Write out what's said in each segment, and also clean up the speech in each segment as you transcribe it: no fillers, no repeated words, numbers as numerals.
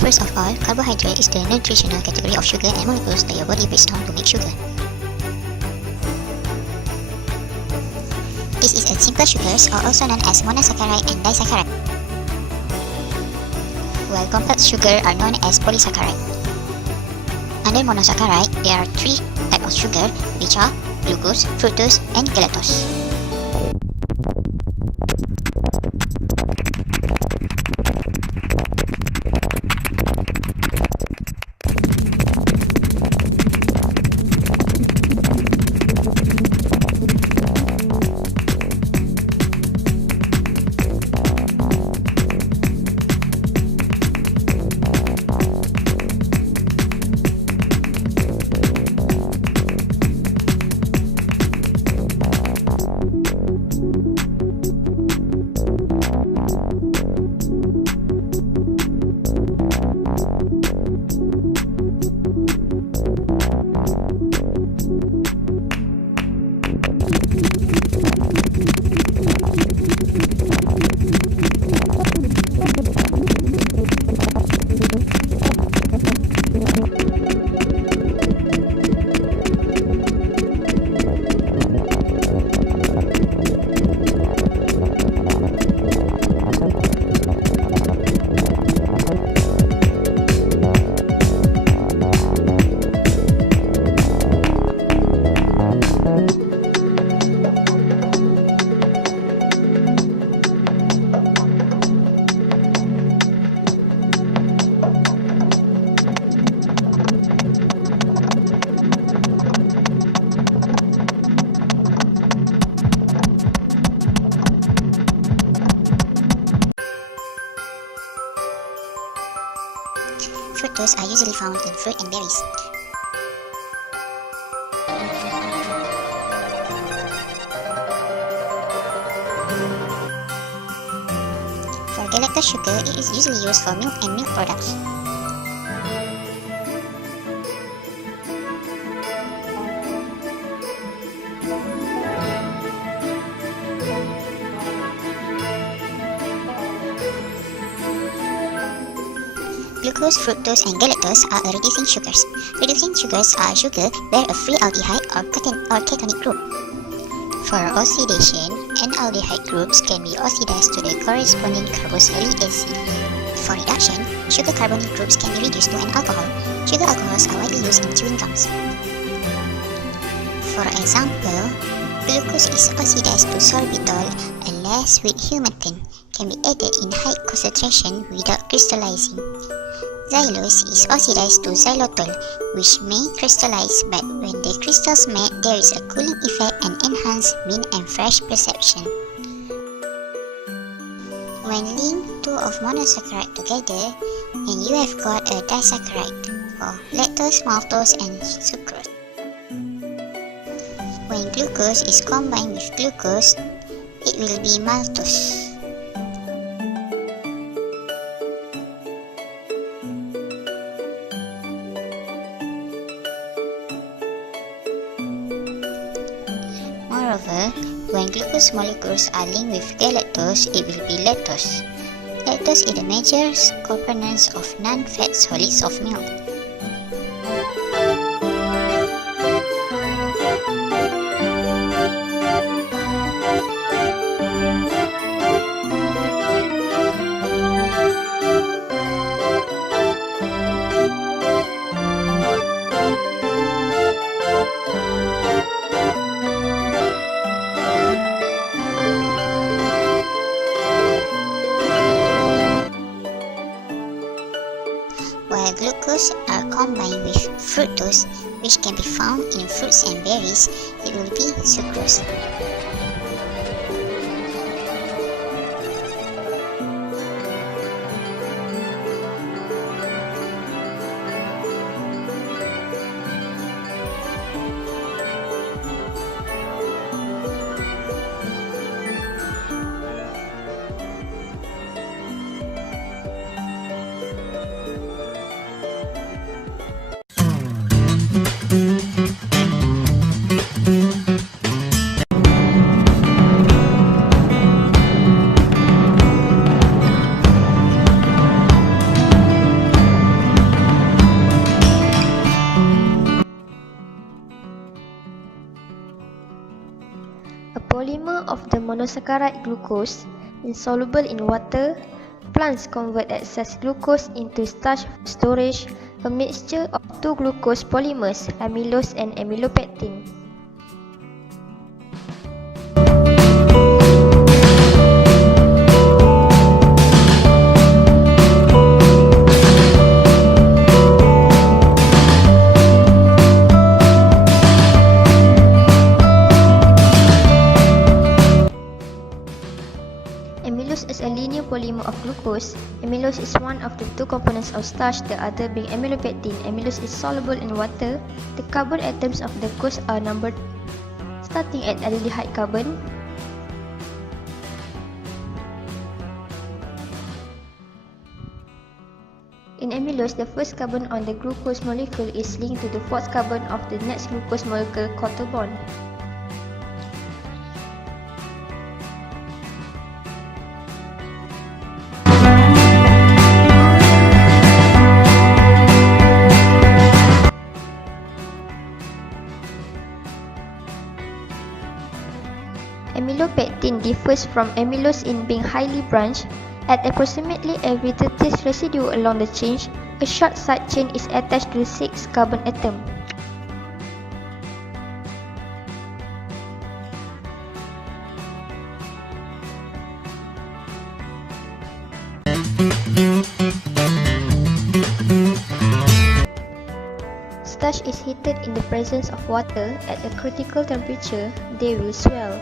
First of all, carbohydrate is the nutritional category of sugar and molecules that your body breaks down to make sugar. This is a simple sugars, or also known as monosaccharide and disaccharide, while complex sugar are known as polysaccharide. Under monosaccharide, there are three types of sugar, which are glucose, fructose, and galactose. Fructose are usually found in fruit and berries. For galactose sugar, it is usually used for milk and milk products. Glucose, fructose, and galactose are reducing sugars. Reducing sugars are sugar where a free aldehyde or ketonic group. For oxidation, N-aldehyde groups can be oxidized to the corresponding carboxylic acid. For reduction, sugar carbonyl groups can be reduced to an alcohol. Sugar alcohols are widely used in chewing gums. For example, glucose is oxidized to sorbitol, a less sweet humectant, can be added in high concentration without crystallizing. Xylose is oxidized to xylitol, which may crystallize, but when the crystals melt, there is a cooling effect and enhanced mint and fresh perception. When link two of monosaccharide together, and you have got a disaccharide, or lactose, maltose, and sucrose. When glucose is combined with glucose, it will be maltose. Moreover, when glucose molecules are linked with galactose, it will be lactose. Lactose is the major component of non-fat solids of milk. While glucose are combined with fructose, which can be found in fruits and berries, it will be sucrose. of the monosaccharide glucose, insoluble in water, plants convert excess glucose into starch storage, a mixture of two glucose polymers, amylose and amylopectin. Amylose is a linear polymer of glucose. Amylose is one of the two components of starch, the other being amylopectin. Amylose is soluble in water. The carbon atoms of the glucose are numbered starting at aldehyde carbon. In amylose, the first carbon on the glucose molecule is linked to the fourth carbon of the next glucose molecule covalent bond. Amylopectin differs from amylose in being highly branched. At approximately every 30th residue along the chain, a short side chain is attached to the 6th carbon atom. Starch is heated in the presence of water. At a critical temperature, they will swell.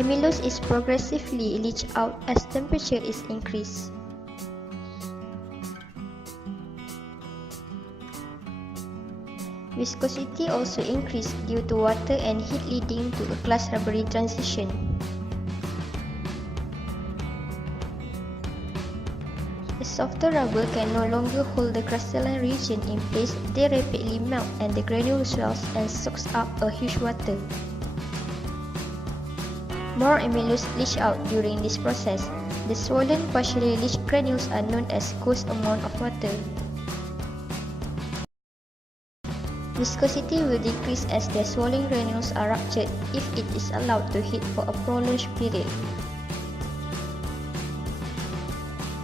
Amylose is progressively leached out as temperature is increased. Viscosity also increased due to water and heat, leading to a glass rubbery transition. A softer rubber can no longer hold the crystalline region in place. They rapidly melt and the granule swells and soaks up a huge water. More amylose leach out during this process. The swollen, partially leached granules are known as ghost amount of water. Viscosity will decrease as the swollen granules are ruptured if it is allowed to heat for a prolonged period.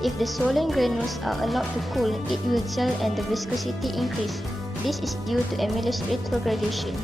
If the swollen granules are allowed to cool, it will gel and the viscosity increase. This is due to amylose retrogradation.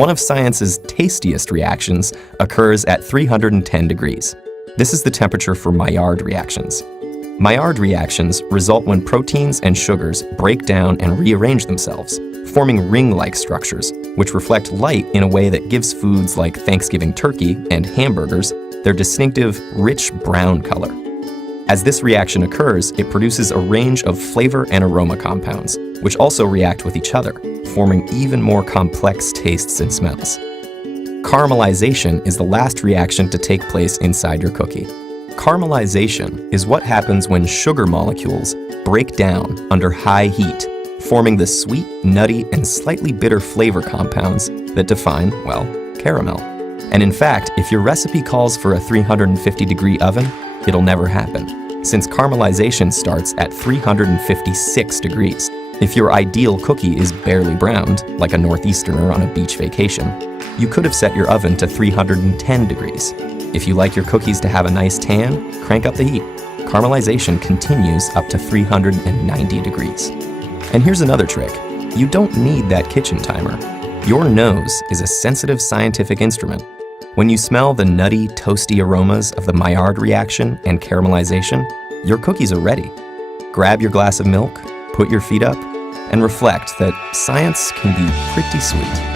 One of science's tastiest reactions occurs at 310 degrees. This is the temperature for Maillard reactions. Maillard reactions result when proteins and sugars break down and rearrange themselves, forming ring-like structures, which reflect light in a way that gives foods like Thanksgiving turkey and hamburgers their distinctive, rich brown color. As this reaction occurs, it produces a range of flavor and aroma compounds, which also react with each other, forming even more complex tastes and smells. Caramelization is the last reaction to take place inside your cookie. Caramelization is what happens when sugar molecules break down under high heat, forming the sweet, nutty, and slightly bitter flavor compounds that define, well, caramel. And in fact, if your recipe calls for a 350-degree oven, it'll never happen, since caramelization starts at 356 degrees. If your ideal cookie is barely browned, like a Northeasterner on a beach vacation, you could have set your oven to 310 degrees. If you like your cookies to have a nice tan, crank up the heat. Caramelization continues up to 390 degrees. And here's another trick. You don't need that kitchen timer. Your nose is a sensitive scientific instrument. When you smell the nutty, toasty aromas of the Maillard reaction and caramelization, your cookies are ready. Grab your glass of milk, put your feet up, and reflect that science can be pretty sweet.